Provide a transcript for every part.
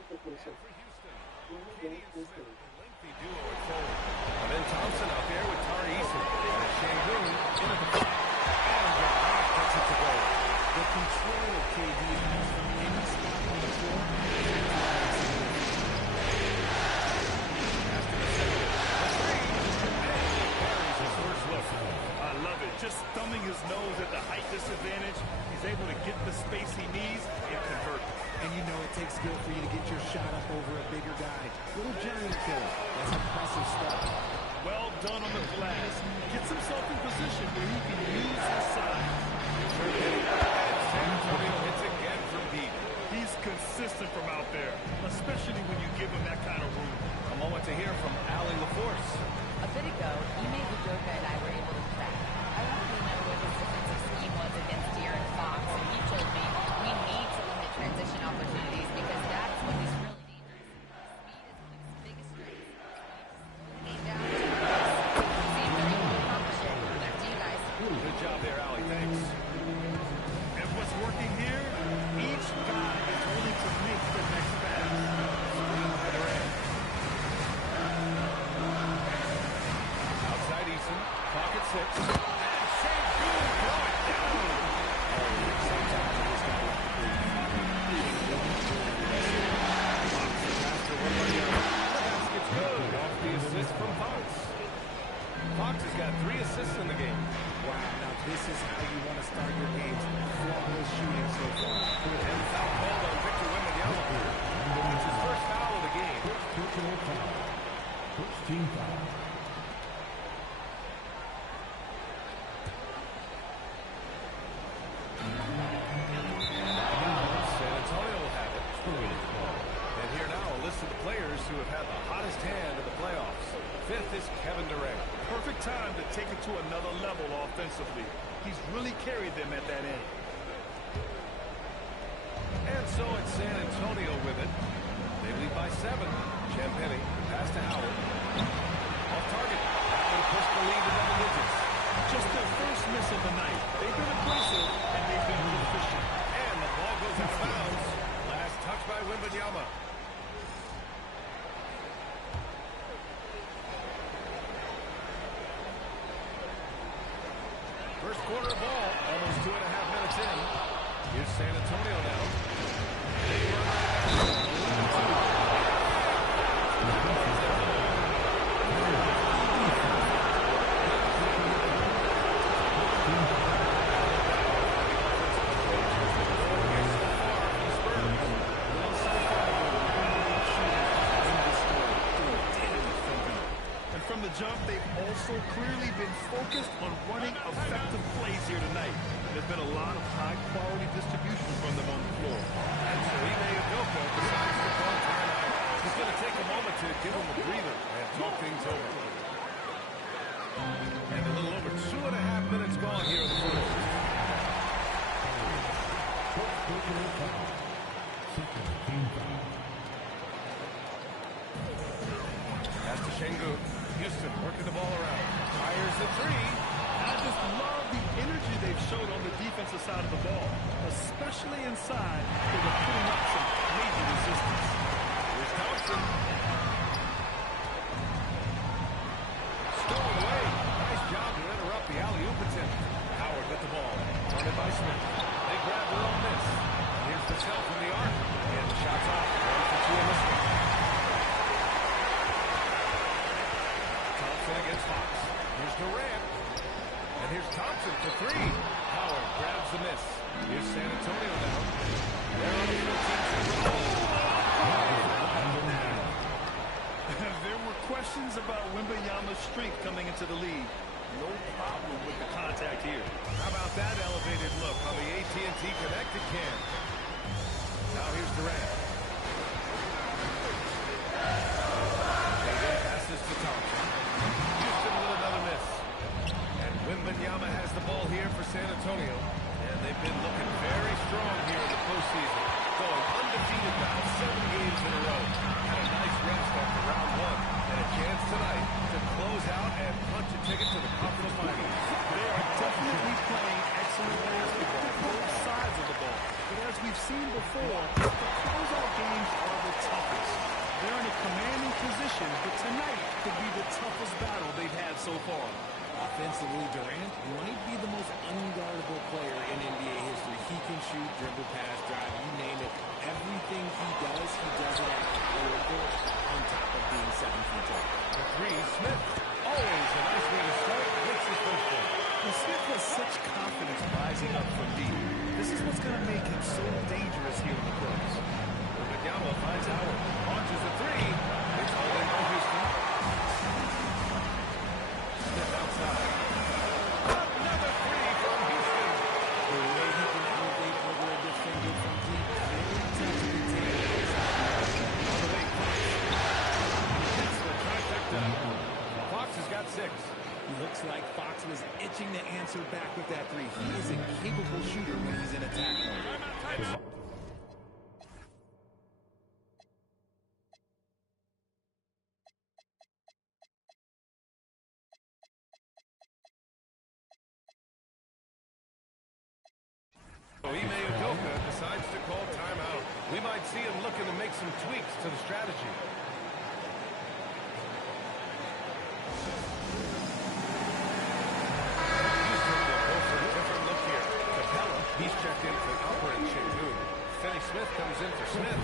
Lengthy duo at forward. And then Thompson out there with Tari Eason. And Shangoon in at the front. And Durant gets it to go. The control of KD has from any spot on the floor. I love it. Just thumbing his nose at the height disadvantage. He's able to get the space he needs and convert. And you know it takes skill for you to get your shot up over a bigger guy. Little giant killer. That's impressive stuff. Well done on the glass. Gets himself in position where he can use his size. San Antonio hits again from deep. He's consistent from out there, especially when you give him that kind of room. A moment to hear from Allie LaForce. A bit ago, Ime Udoka and I were able to chat. I wanted to know what his defensive scheme was against De'Aaron Fox, and he told me we need to limit transition opportunities because that's when he's really dangerous. Speed is one of his biggest strengths. Game down to the see if they're able to accomplish it. Back to you guys. Good job there, Allie. Thanks. And what's working here? Each guy is willing to make the next pass. Screen by Durant. Outside Eason. Clock at 6. And Shangoon throw it down. Sometimes you just got to Fox, the pass to Wembanyama. The basket's good. Off the assist from Fox. Fox has got 3 assists in the game. wow, now this is how you want to start your games. Flawless shooting so far. And foul called on Victor Wembanyama. It's his first foul of the game. Personal foul. First team foul. San Antonio will have it. And here now a list of the players who have had the hottest hand in the playoffs. 5th is Kevin Durant. Perfect time to take it to another level offensively. He's really carried them at that end. And so it's San Antonio with it. They lead by 7. Champagnie, pass to Howard. Off target. That one pushed the lead to double digits. Just their first miss of the night. They've been aggressive and they've been efficient. And the ball goes out of bounds. Last touch by Wembanyama. First quarter ball, almost 2.5 minutes in. Here's San Antonio now. They run And from the jump, they've also clearly been focused on running effective plays here tonight. There's been a lot of high-quality distribution from them on the floor. And so Ime Udoka decides to call timeout. He's going to take a moment to give him a breather and talk things over. And a little over 2.5 minutes gone here in the first. Personal foul. Second team foul. Pass to Shangoon. Houston working the ball around. Fires the 3. I just love the energy they've showed on the defensive side of the ball, especially inside where they're putting up some major resistance. Here's Thompson. Stolen away. Nice job to interrupt the alley-oop attempt. Howard with the ball. Guarded by Smith. They grab their own miss. Here's the shot from the arc. And the shot's off. 1 for 2 in this one. Thompson against Fox. Here's Durant. And here's Thompson for 3. Howard grabs the miss. Here's San Antonio now. They're on a 14-2 roll. There were questions about Wembanyama's strength coming into the league. No problem with the contact here. How about that elevated look on the AT&T connected cam? Now here's Durant. Passes to Thompson. Houston with another miss. And Wembanyama has the ball here for San Antonio. And they've been looking very strong here in the postseason. Going undefeated now, 7 games in a row. Had a nice rest after round 1. And a chance tonight to close out and punch a ticket to the conference finals. They are definitely playing excellent basketball, both sides of the ball. But as we've seen before, the closeout Smith. Always a nice way to start. Makes his first one. Well, Smith has such confidence rising up from deep. This is what's going to make him so dangerous here in the pros. Wembanyama finds Howard. Launches a three. It's all in for Houston. Smith outside. Another three from Houston. The way he can elevate over a defender from deep, very tough to contain. On the way, Fox. That's the trifecta. Fox has got 6. Looks like Fox was itching to answer back with that three. He is a capable shooter when he's in attack mode. Ime Udoka decides to call timeout. We might see him looking to make some tweaks to the strategy. He's checked in for Alper and Shingun. Finney Smith comes in for Smith.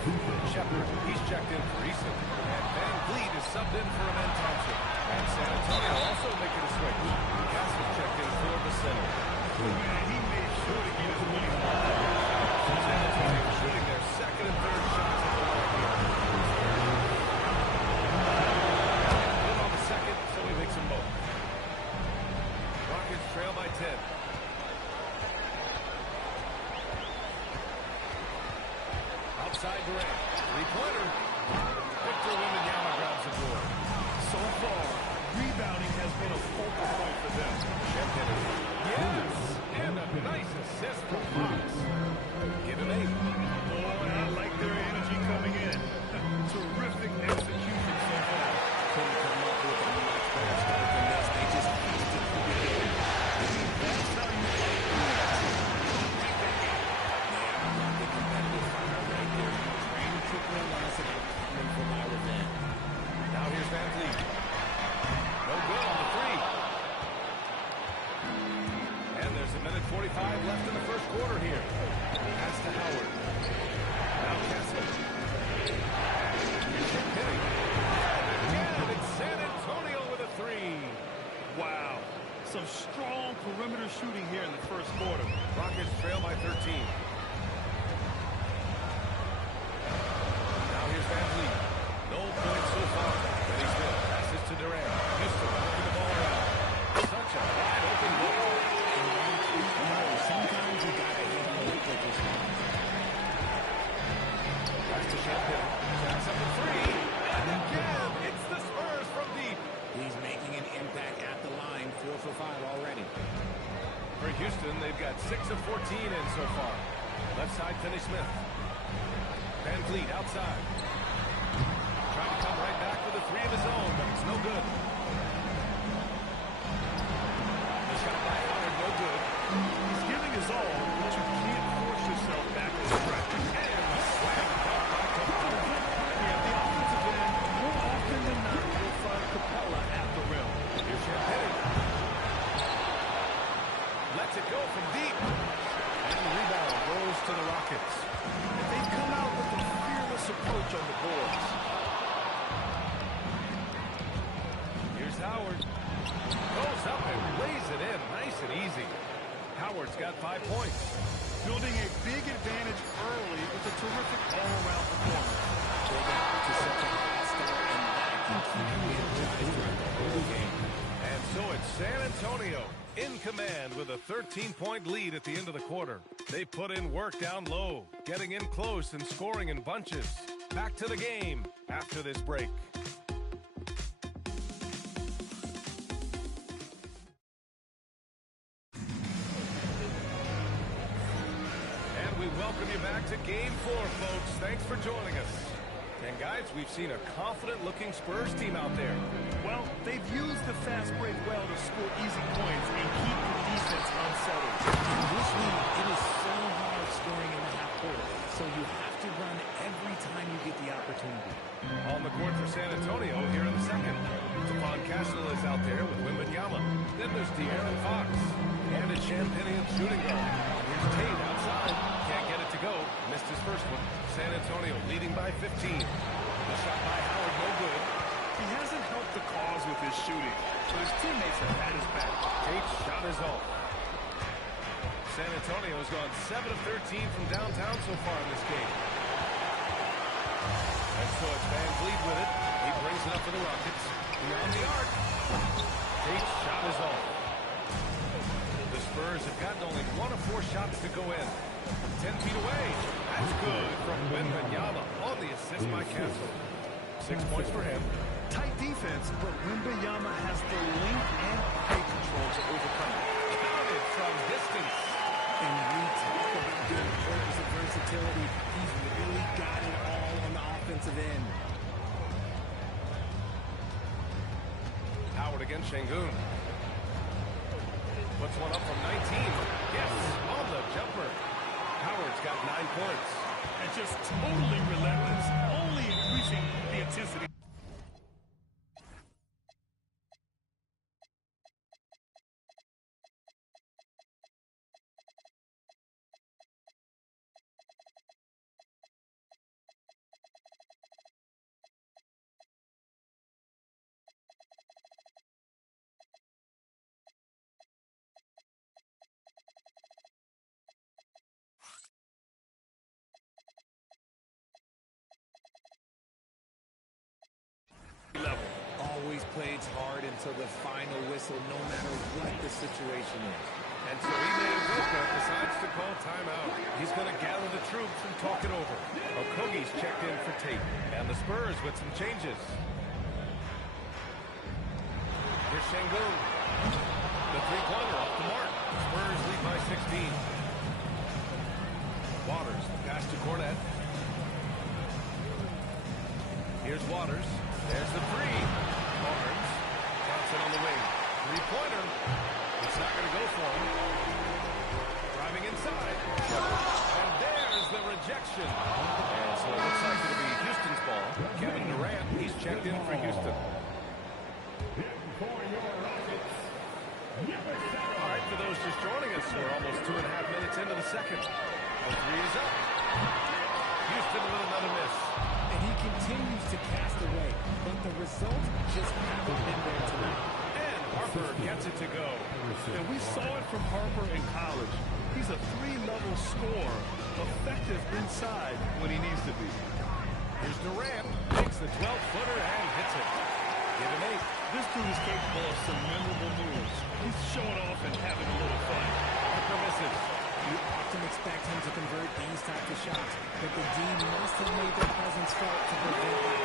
Shepard, he's checked in for Eason. And Van Vliet is subbed in for Amen Thompson. And San Antonio also making a switch. Castle checked in for Vassell. Man, he made sure to get his winning line. San Antonio shooting their second and third shots at the line here. Good on the second, so he makes them both. Rockets trail by 10. Outside Durant. Three-pointer. Victor Wembanyama grabs the board. So far, rebounding has been a focal point for them. Yes! And a nice assist from Fox. Give him 8. Boy, I like their energy coming in. Terrific execution so far. Couldn't come up with a much better start than this. They just have to keep it going. That's how you The competitive fire right there. Trained to realize it coming from my revenge. Now here's Van Vliet. No good on the three. And there's a minute 45 left in the first quarter here. Pass to Howard. Now Kessler. Here's Penny. Again, it's San Antonio with a three. Wow. Some strong perimeter shooting here in the first quarter. Rockets trail by 13. Now here's Van Vliet. No points so far. Penny Smith passes to Durant. Houston working the ball around. Such a wide open ball. Sometimes you gotta hit on the hoop with this one. Pass to Champagne. Jacks up the three. And again, it's the Spurs from deep. He's making an impact at the line. 4 for 5 already. For Houston, they've got 6 of 14 in so far. Left side, Finney Smith. Van Vliet outside. Trying to come right back with a three of his own, but it's no good. The shot by Howard, no good. He's giving his all, but you can't force yourself back to the track. And a slam dunk by Capella. Yeah, the offensive end, more often than not, will find Capella at the rim. Here's Champagne. Lets it go from deep. And the rebound goes to the Rockets. They've come out with a fearless approach on the boards. Here's Howard. Goes up and lays it in. Nice and easy. Howard's got 5 points. Building a big advantage early with a terrific all-around performance. Building up to such a hot start, and that can keep you energized throughout the whole game. And so it's San Antonio in command with a 13-point lead at the end of the quarter. They put in work down low, getting in close and scoring in bunches. Back to the game after this break. And we welcome you back to Game 4, folks. Thanks for joining us. And guys, we've seen a confident-looking Spurs team out there. Well, they've used the fast break well to score easy points and keep the defense unsettled. In this league, it is so hard scoring in the half court, so you have to run every time you get the opportunity. On the court for San Antonio here in the second. Stephon Castle is out there with Wembanyama. Then there's De'Aaron Fox. And it's Champagne shooting guard. Here's Tate outside. Can't get it to go. Missed his first one. San Antonio leading by 15. The shot by Howard, no good. He hasn't helped the cause with his shooting, but his teammates have had his back. Tate's shot is off. San Antonio's gone 7 of 13 from downtown so far in this game. And so it's Van Vliet with it. He brings it up for the Rockets. Beyond the arc. Tate's shot is off. The Spurs have gotten only 1 of 4 shots to go in. 10 feet away. That's good from Wembanyama on the assist by Castle. 6 points for him. Tight defense, but Wembanyama has the length and height control to overcome it. Counted from distance. And we talk about the importance of versatility. He's really got it all on the offensive end. Howard against Şengün. Puts one up from 19. Yes, on the jumper. Howard's got 9 points. And just totally relentless, only increasing the intensity. Level. Always plays hard until the final whistle, no matter what the situation is. And so Ime Udoka decides to call timeout. He's going to gather the troops and talk it over. Okogie's checked in for Tate. And the Spurs with some changes. Here's Şengün. The three-pointer off the mark. Spurs lead by 16. Waters, the pass to Cornet. Here's Waters. There's the three. Barnes. Johnson on the wing. Three-pointer. It's not going to go for him. Driving inside. And there's the rejection. And so it looks like it'll be Houston's ball. Kevin Durant, he's checked in for Houston. All right, for those just joining us, we're almost 2.5 minutes into the second. The three is up. Houston with another miss. And he continues to cast away, but the result just haven't been there tonight. And Harper gets it to go. And we saw it from Harper in college. He's a 3-level scorer, effective inside when he needs to be. Here's Durant, takes the 12-footer and hits it. Give him 8. This dude is capable of some memorable moves. He's showing off and having a little fun. Harper misses. You often expect him to convert these types of shots, but the D must have made their presence felt to prevent that.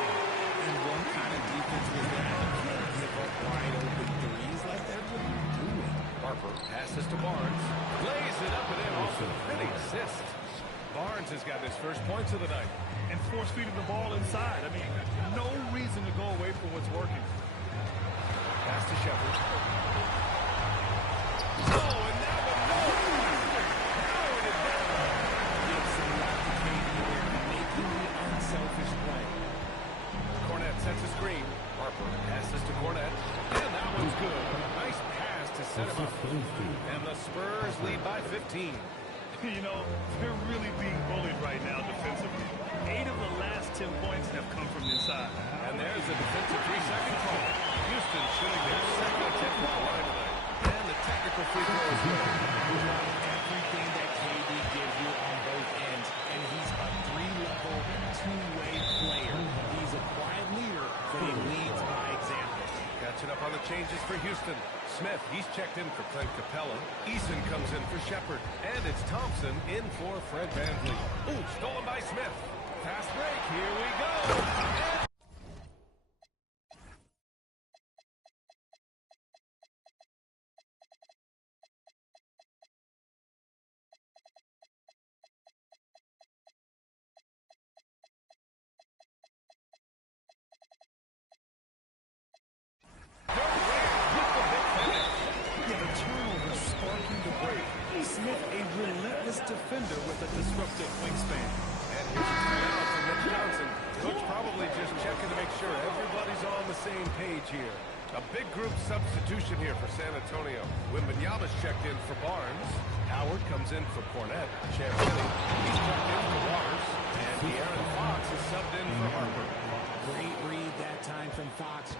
And one kind of defense was that you can't give up wide open threes like they're going to do it. Harper passes to Barnes. Lays it up and in off the pretty assist. Barnes has got his first points of the night. And force-feeding the ball inside. I mean, no reason to go away from what's working. Pass to Shepherd. Oh, and now the powered it down. Gives him the opportunity there, making the unselfish play. Cornet sets a screen. Harper passes to Cornet. And that one's good. Nice pass to set him up. And the Spurs lead by 15. You know, they're really being bullied right now defensively. 8 of the last 10 points have come from inside. And there's a defensive 3-second call. Houston shooting their second attempt at the line tonight. And the technical free throw is good. Everything that KD gives you on both ends, and he's a 3-level, 2-way player. He's a quiet leader, but he leads by example. Catching up on the changes for Houston. Smith, he's checked in for Clint Capella. Eason comes in for Shepherd. And it's Thompson in for Fred VanVleet. Ooh, stolen by Smith. Fast break, here we go. And Smith, a relentless defender with a disruptive wingspan. And here's a timeout for Mitch Johnson. Coach probably just checking to make sure everybody's on the same page here. A big group substitution here for San Antonio. Wembanyama's checked in for Barnes. Howard comes in for Cornet. Champagny, he's checked in for Waters. And De'Aaron Fox is subbed in for Harper. Great read that time from Fox.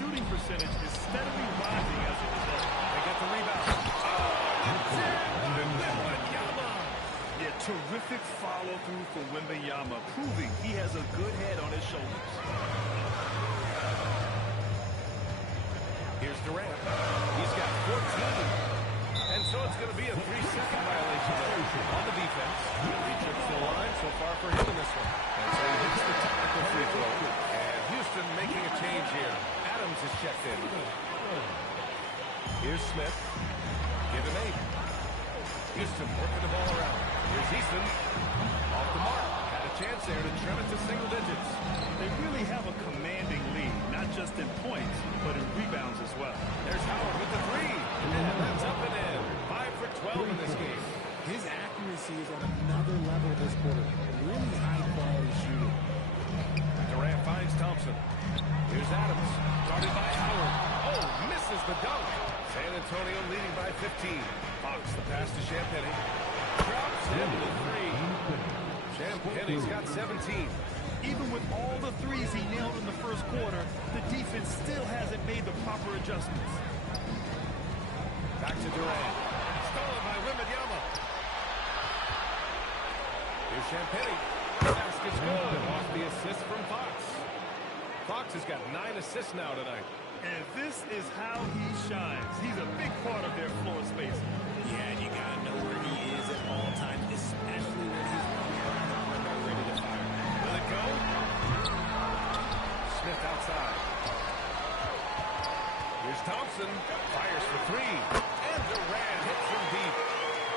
shooting percentage is steadily rising as a result. They get the rebound. Wembanyama. Yeah, terrific follow-through for Wembanyama, proving he has a good head on his shoulders. Here's Durant. He's got 14. And so it's going to be a 3-second violation on the defense. He trips to the line so far for him in this one. And so he hits the technical free throw. And Houston making a change here. Adams is checked in. Here's Smith. Give him 8. Houston working the ball around. Here's Easton. Off the mark. Had a chance there to trim it to single digits. They really have a commanding lead, not just in points, but in rebounds as well. There's Howard with the 3. And that's up and in. 5 for 12 in this game. His accuracy is on another level this quarter. Really high-quality shooting. Durant finds Thompson. Here's Adams. Guarded by Howard. Oh, misses the dunk. San Antonio leading by 15. Fox the pass to Champagny. Drops in the 3. Champagny's got 17. Even with all the threes he nailed in the first quarter, the defense still hasn't made the proper adjustments. Back to Durant. Stolen by Wembanyama. Here's Champagny. Basket's good. Off the assist from Fox. Fox has got 9 assists now tonight. And this is how he shines. He's a big part of their floor space. Yeah, and you got to know where he is at all times, especially when he's ready to fire. Will it go? Smith outside. Here's Thompson. Fires for 3. And Durant hits from deep.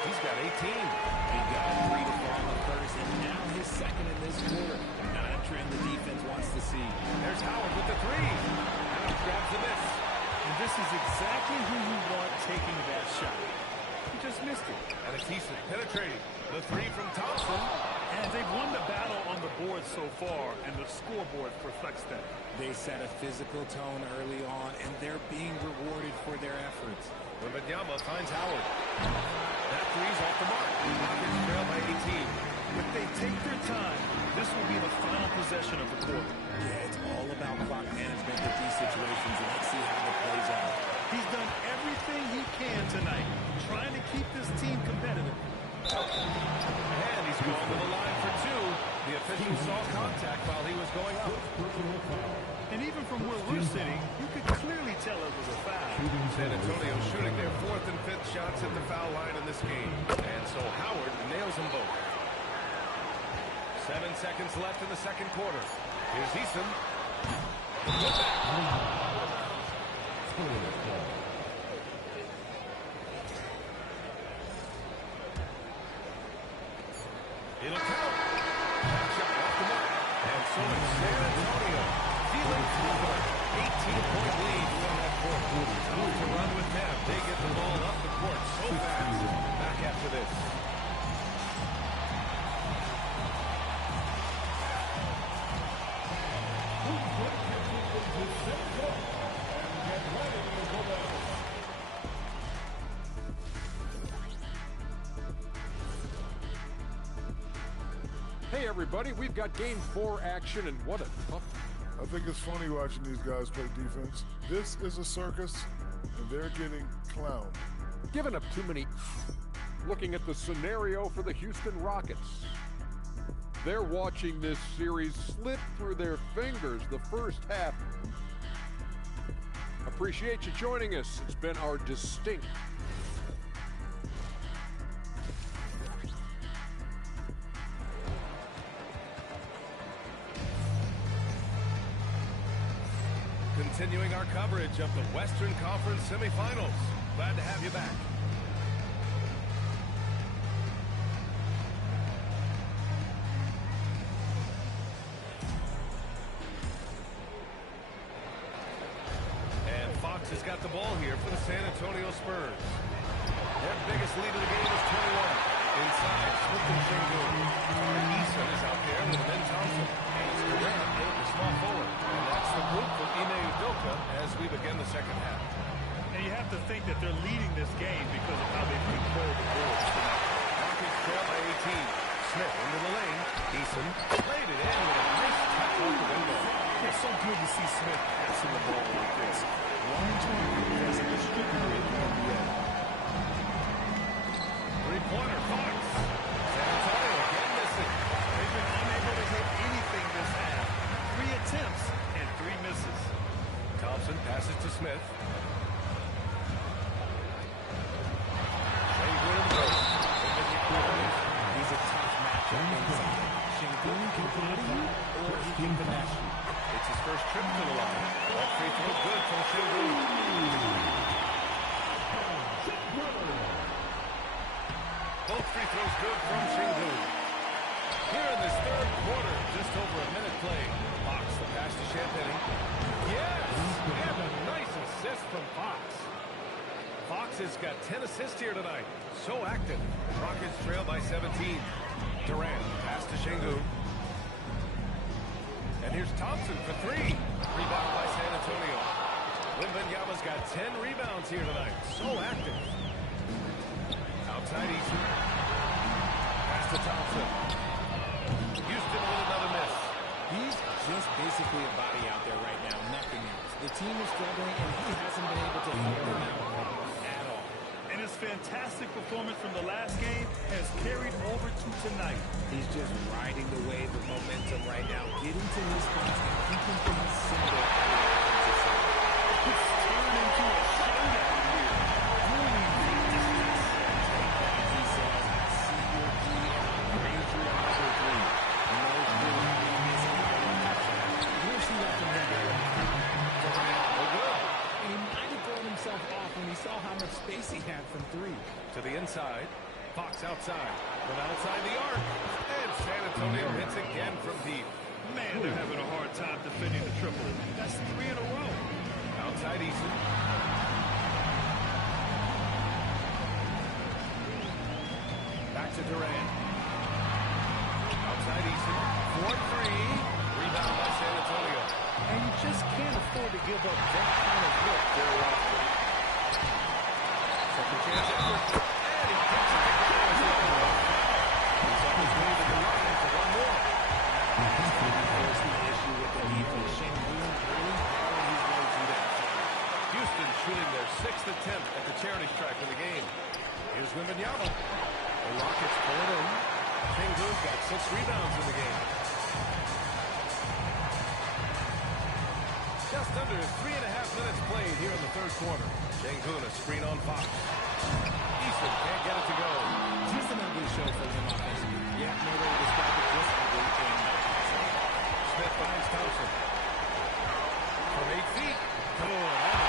He's got 18. He got 3 to fall in the first, and now his second in this quarter. Not a trend the defense wants to see. There's Howard with the 3. Adams grabs the miss. And this is exactly who you want taking that shot. He just missed it. And it's Easton penetrating. The 3 from Thompson. And they've won the battle on the board so far, and the scoreboard reflects that. They set a physical tone early on, and they're being rewarded for their efforts. Wembanyama finds Howard. That 3's off the mark. Rockets trail by 18. If they take their time, this will be the final possession of the quarter. Yeah, it's all about clock management with these situations, and let's see how it plays out. He's done everything he can tonight, trying to keep this team competitive. And he's going to the line for 2. The official saw contact while he was going up. And even from where we're sitting, you could clearly tell it was a foul. San Antonio shooting their 4th and 5th shots at the foul line in this game. And so Howard nails them both. 7 seconds left in the second quarter. Here's Easton. Good back. It'll count. That shot off the mark. And so it's San Antonio feeling confident. 18-point lead from that court. Tough to run with them. They get the ball up the court so fast. Back after this. Hey everybody, we've got game 4 action, and what a tough. I think it's funny watching these guys play defense. This is a circus, and they're getting clowned. Giving up too many. Looking at the scenario for the Houston Rockets. They're watching this series slip through their fingers the first half. Appreciate you joining us. It's been our distinct. Continuing our coverage of the Western Conference semifinals. Glad to have you back. And Fox has got the ball here for the San Antonio Spurs. Their biggest lead of the game is 21. Inside, Smith and Shingun. Eason is out there with Ben Thompson. And it's Durant in the small forward. And that's the group for Ime Udoka as we begin the second half. And you have to think that they're leading this game because of how they control the boards tonight. Rockets trail by 18. Smith into the lane. Eason played it in with a nice touch off the window. It's so good to see Smith passing the ball like this. Passes to Smith. He's a tough matchup inside. Şengün can body you, or he can finesse you. It's his first trip to the line. That free throw good from Şengün. Both free throws good from Şengün. Here in this third quarter, just over a minute played. Fox, the pass to Champagny. Yes! And a nice assist from Fox. Fox has got 10 assists here tonight. So active. Rockets trail by 17. Durant, pass to Şengün. And here's Thompson for three. Rebound by San Antonio. Wembanyama's got 10 rebounds here tonight. So active. Outside Eason. Pass to Thompson. Houston with another miss. He's just basically a body out there right now, nothing else. The team is struggling, and he hasn't been able to hold them out at all. And his fantastic performance from the last game has carried over to tonight. He's just riding the wave of momentum right now, getting to his spots and keeping things simple on the offensive side. It's turned into a showdown here. Really great distance. Take that, he says. I see your D, and I'll grade you another three. No clue how he missed it. We'll see that from him very often. He might have thrown himself off when he saw how much space he had from three. To the inside. Fox outside. From outside the arc. And San Antonio hits again from deep. Man, they're having a hard time defending the triple. That's 3 in a row. Outside Eason. Back to Durant. Outside Eason. 4-3. Rebound by San Antonio. And you just can't afford to give up that kind of look very often. Second chance effort. And he gets it to go as he goes. He's on his way to the line for one more. There's the issue with the defense. Şengün really hauling his way through that fight. Houston shooting their 6th attempt at the charity stripe of the game. Here's Wembanyama. The Rockets pull it in. Şengün's got 6 rebounds in the game. Just under 3.5 minutes played here in the third quarter. Şengün a screen on Fox. Eason can't get it to go. Just an ugly show for him offensively. Yeah, no way to describe it, just ugly and not possible. Smith finds Thompson. From 8 feet. Good.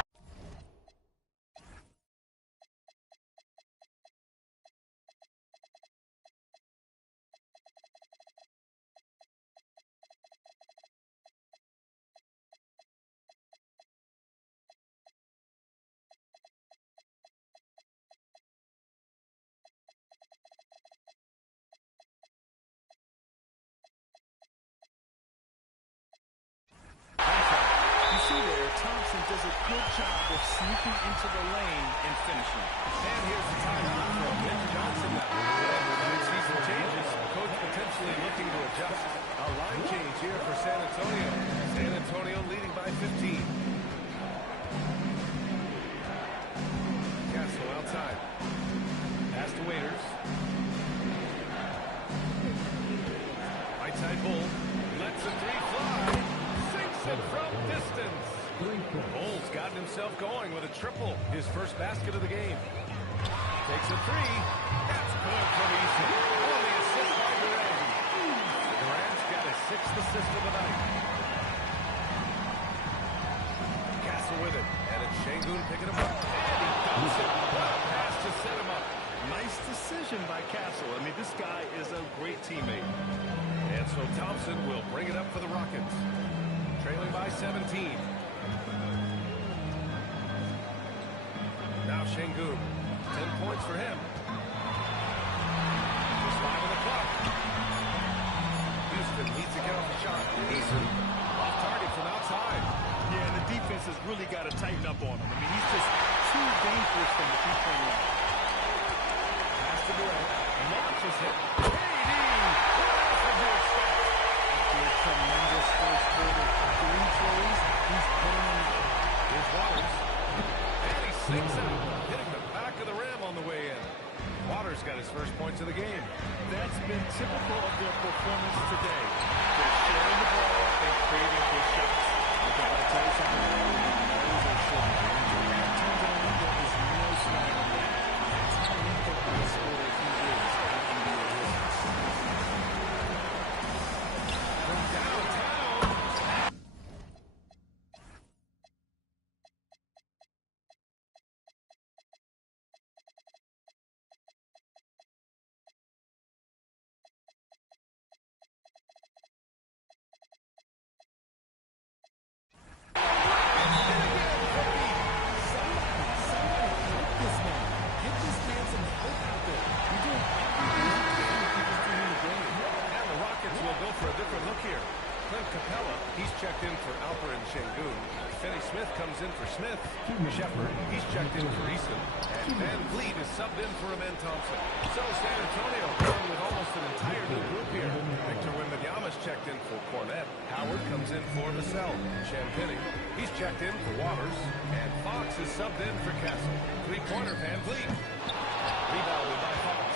You see there, Thompson does a good job of sneaking into the lane and finishing. And here's the timeout from Nick Johnson now. And with mid-season changes, coach potentially looking to adjust. A line change here for San Antonio. San Antonio leading by 15. Castle outside. Pass to Waiters. Right side Bull. Lets the three fly. Sinks it from distance. Bull's gotten himself going with a triple. His first basket of the game. Takes a three. That's good from Eason. On the assist by Durant. Durant's got his 6th assist of the night. Castle with it. And it's Şengün picking him up. And he dumps it. What a pass to set him up. Nice decision by Castle. I mean, this guy is a great teammate. And so Thompson will bring it up for the Rockets. Trailing by 17. Now Şengün. 10 points for him. Just 5 on the clock. Houston needs to get off the shot. Eason off target from outside. Yeah, and the defense has really got to tighten up on him. I mean, he's just too dangerous from the three-point line. Pass to Durant. Launches it. KD! What else would you expect? After a tremendous first quarter, 3 threes, he's putting them out. Here's Waters. And he sinks out, hitting the back of the rim on the way in. Waters got his first points of the game. That's been typical of their performance today. They're sharing the ball and creating good shots. Okay, I'll tell you something. Those are Smith. Shepard, he's checked in for Easton. And Van Vliet is subbed in for Amen Thompson. So San Antonio going with almost an entire new group here. Victor Wembanyama's checked in for Cornette. Howard comes in for Vassell. Champagny, he's checked in for Waters. And Fox is subbed in for Castle. Three-pointer Van Vliet. Rebounded by Fox.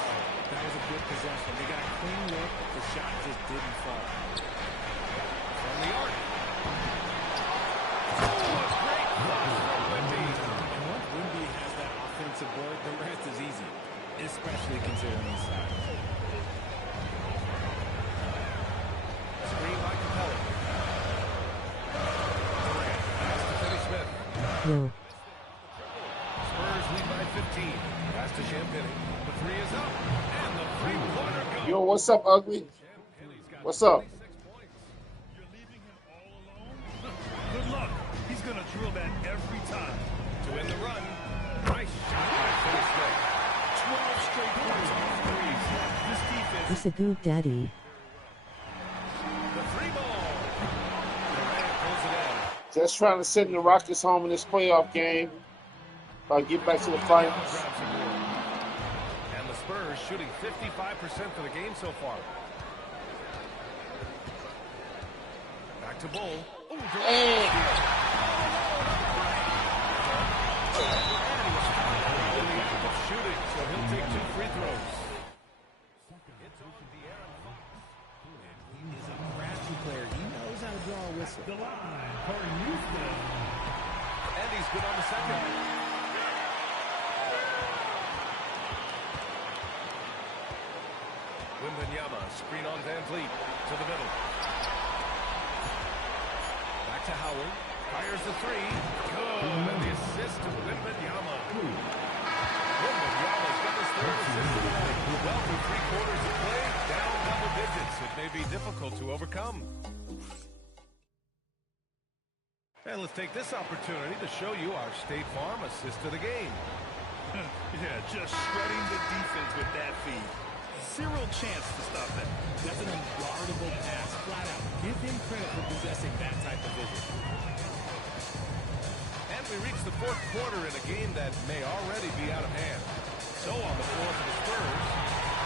That was a good possession. They got a clean look. The shot just didn't fall. From the arc. Oh, a great block from Wemby. And once Wemby has that offensive board, the rest is easy, especially considering his size. Screen by Capella. Durant pass to Finney Smith. Spurs lead by 15. Pass to Champagny. The three is up. And the three-pointer goes. Yo, what's up, ugly? What's up? You're leaving him all alone? Good luck. He's going to drill that every time. To win the run. Nice shot by Finney Smith. 12 straight points off threes. This defense. It's a good daddy. The three ball. Durant pulls it in. Just trying to send the Rockets home in this playoff game. Get back to the finals. And the Spurs shooting 55% for the game so far. Back to Bull. Ooh, Durant. Hey. In the act of shooting, so he'll take 2 free throws. It's over to Aaron Fox. He is a crafty player. He knows how to draw a whistle. The line for Houston. And he's good on the second. Wembanyama, screen on Van Vliet to the middle. Back to Howard. Fires the three. Good. And the assist to Wembanyama. Wembanyama's got his third assist tonight. Well, through 3 quarters of play, down double digits. It may be difficult to overcome. And let's take this opportunity to show you our State Farm assist of the game. Yeah, just shredding the defense with that feed. Zero chance to stop that. That's an unguardable pass, flat out. Give him credit for possessing that type of vision. And we reach the 4th quarter in a game that may already be out of hand. So on the floor for the Spurs,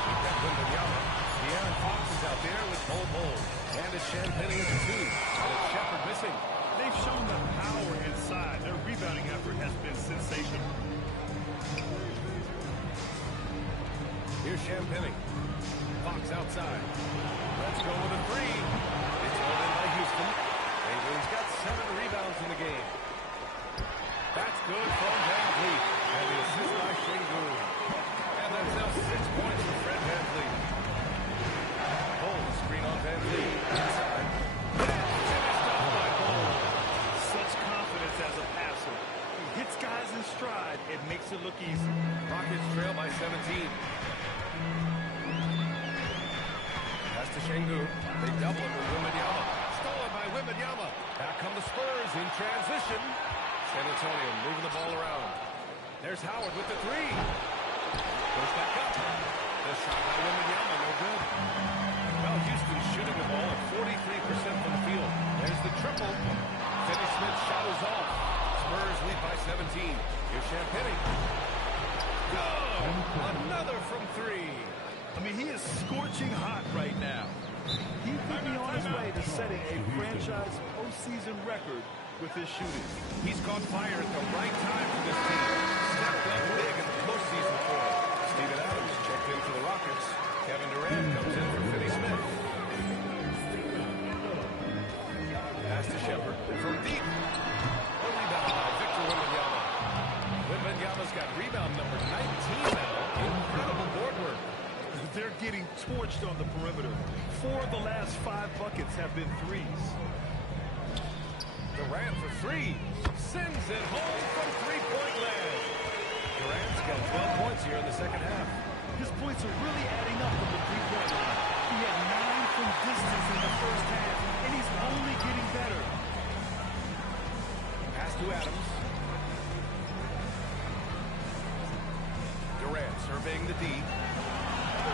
we've got Wembanyama. De'Aaron Fox is out there with Bull. And it's Champagny at the 2. And it's Shepard missing. They've shown the power inside. Their rebounding effort has been sensational. Here's Champagny. Fox outside. Let's go with a three. It's held in by Houston. He's got 7 rebounds in the game. That's good from Van Vliet. And the assist by Sengun. And that's now 6 points for Fred Van Vliet. Bull, screen on Van Vliet. Inside. And finished off by Bull. Such confidence as a passer. He hits guys in stride. It makes it look easy. Rockets trail by 17. Pass to Sengun. They double it with Wembanyama. Stolen by Wembanyama. Back come the Spurs in transition. San Antonio moving the ball around. There's Howard with the three. Goes back up. The shot by Wembanyama, no good. Well, Houston's shooting the ball at 43% from the field. There's the triple. Finney Smith's shot is off. Spurs lead by 17. Here's Champagny. Go! Another from 3. I mean, he is scorching hot right now. He could be on his way to setting a franchise postseason record with his shooting. He's caught fire at the right time for this team. Stepped up big in the postseason for him. Steven Adams checked in for the Rockets. Kevin Durant comes in for Finney Smith. Pass to Shepard from deep. A rebound by Victor Wembanyama. Wembanyama's got rebound number 19 now. Incredible board work. They're getting torched on the perimeter. 4 of the last 5 buckets have been threes. Durant for 3. Sends it home from 3-point land. Durant's got 12 points here in the second half. His points are really adding up from the 3-point line. He had 9 from distance in the first half, and he's only getting better. Pass to Adams. Durant surveying the D. And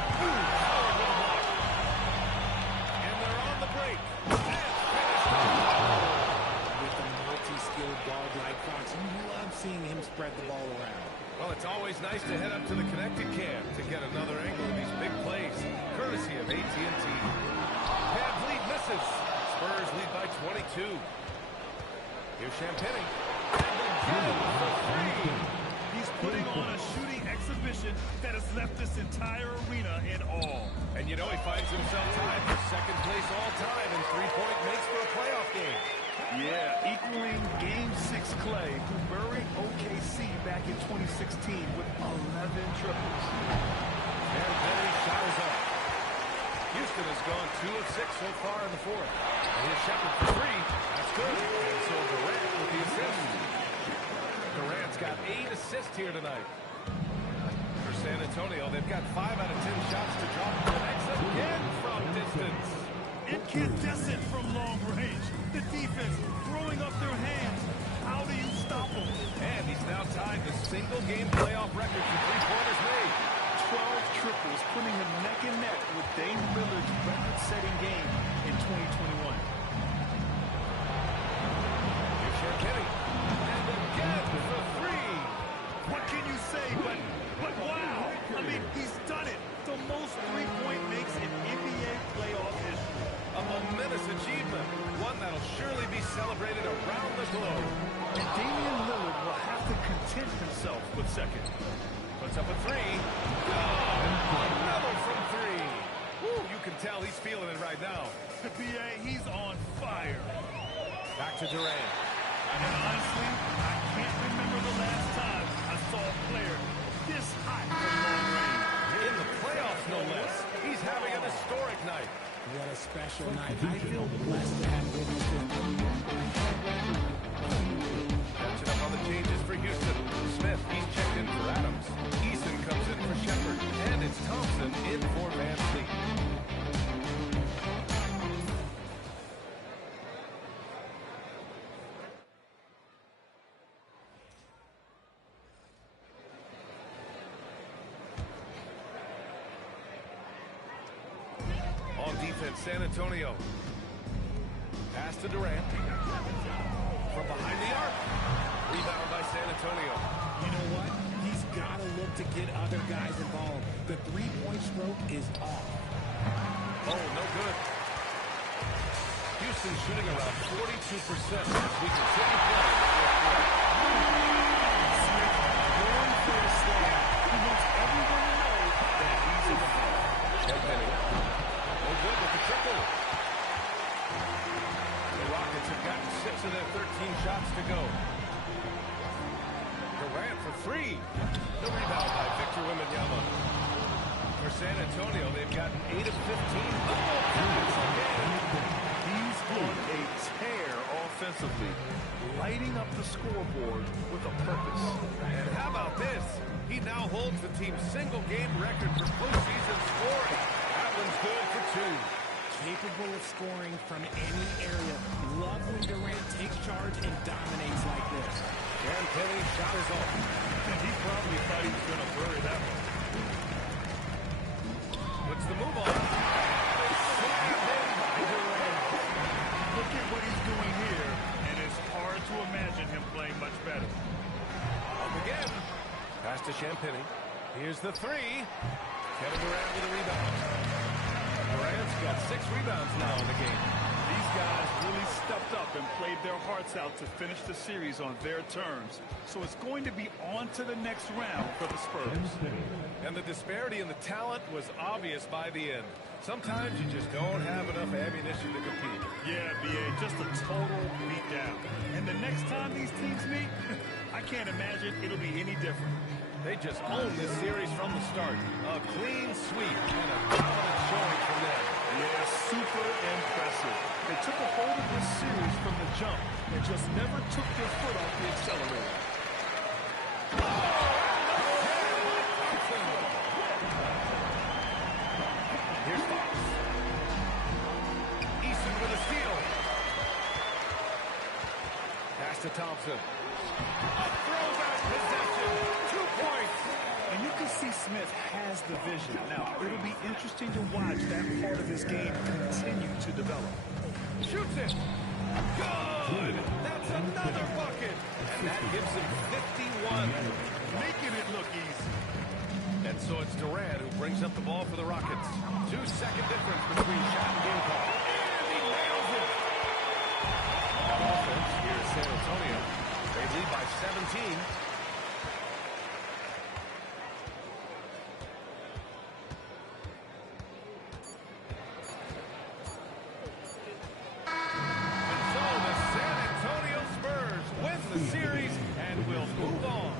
they're on the break. And finished. With a multi-skilled guard like Fox, you seeing him spread the ball around. Well, it's always nice to head up to the connected cam to get another angle of these big plays, courtesy of AT&T. Cavs lead misses. Spurs lead by 22. Here's Champagny. And again for three. He's putting on a shooting exhibition that has left this entire arena in awe. And you know he finds himself tied for second place all time in three-point makes for a playoff game. Yeah, equaling Game 6 Clay, who buried OKC back in 2016 with 11 triples. And Benny shot is up. Houston has gone 2 of 6 so far in the fourth. And here's Shepard for three. That's good. And so Durant with the assist. Durant's got 8 assists here tonight. For San Antonio, they've got 5 out of 10 shots to drop. Connects again from distance. Incandescent from long range. The defense throwing up their hands. How do you stop him? And he's now tied the single-game playoff record for three-pointers made. 12 triples, putting him neck and neck with Dame Lillard's record-setting game in 2021. Here's Champagny. And again for three. What can you say but wow? I mean, he's done it. The most three-point makes in NBA playoff history. A momentous achievement, one that'll surely be celebrated around the globe. And Damian Lillard will have to content himself with second. Puts up a three. Oh, another from three. Woo, you can tell he's feeling it right now. BA, he's on fire. Back to Durant. And honestly, I can't remember the last time I saw a player this hot from long range. In the playoffs, no less. He's having an historic night. What a special night. I feel blessed to have witnessed it. Catching up on the changes for Houston. Smith, he's checked in for Adams. Eason comes in for Shepard. And it's Thompson in for Van Fleet. On defense, San Antonio. Pass to Durant. From behind the arc. Rebound by San Antonio. You know what? He's got to look to get other guys involved. The three-point stroke is off. Oh, no good. Houston shooting around 42% as we continue playing. Smith going for a slam. He wants everyone to know that he's in the fight. Champagny. No good with the triple. The Rockets have gotten 6 of their 13 shots to go. Durant for three. The rebound by Victor Wembanyama. For San Antonio, they've gotten 8 of 15. He's on a tear offensively, lighting up the scoreboard with a purpose. And how about this? He now holds the team's single-game record for postseason scoring. That one's good for 2. Capable of scoring from any area. Love when Durant takes charge and dominates like this. Champagny shot is off. And he probably thought he was going to bury that one. What's the move on? Slammed in by Durant. Look at what he's doing here, and it's hard to imagine him playing much better. Up again. Pass to Champagny. Here's the three. Kevin Durant with a rebound. Durant's got 6 rebounds now in the game. These guys really stepped up and played their hearts out to finish the series on their terms. So it's going to be on to the next round for the Spurs. And the disparity in the talent was obvious by the end. Sometimes you just don't have enough ammunition to compete. Yeah, BA, just a total beatdown. And the next time these teams meet, I can't imagine it'll be any different. They just own this series from the start. A clean sweep and a dominant showing from them. Yeah, super impressive. They took a hold of this series from the jump and just never took their foot off the accelerator. Here's Fox. Eason with a steal. Pass to Thompson. A throwback possession. 2 points. And you can see Smith has the vision. Now, it'll be interesting to watch that part of his game continue to develop. Shoots it. Good. That's It's another bucket. And that gives him 51. Making it look easy. And so it's Durant who brings up the ball for the Rockets. 2-second difference between shot and game clock. And he nails it. On offense, here's San Antonio. They lead by 17. And so the San Antonio Spurs win the series and will move on.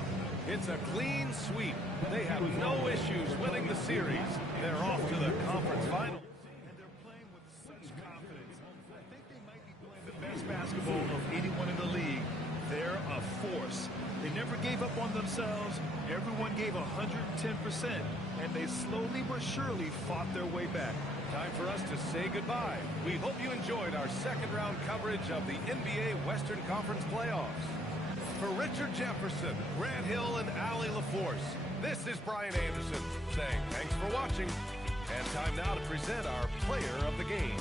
It's a clean sweep. They have no issues winning the series. They're off to the conference finals. And they're playing with such confidence. I think they might be playing the best basketball of anyone in the league. They're a force. They never gave up on themselves. Everyone gave 110%. And they slowly but surely fought their way back. Time for us to say goodbye. We hope you enjoyed our second-round coverage of the NBA Western Conference playoffs. For Richard Jefferson, Grant Hill, and Allie LaForce, this is Brian Anderson saying thanks for watching. And time now to present our player of the game.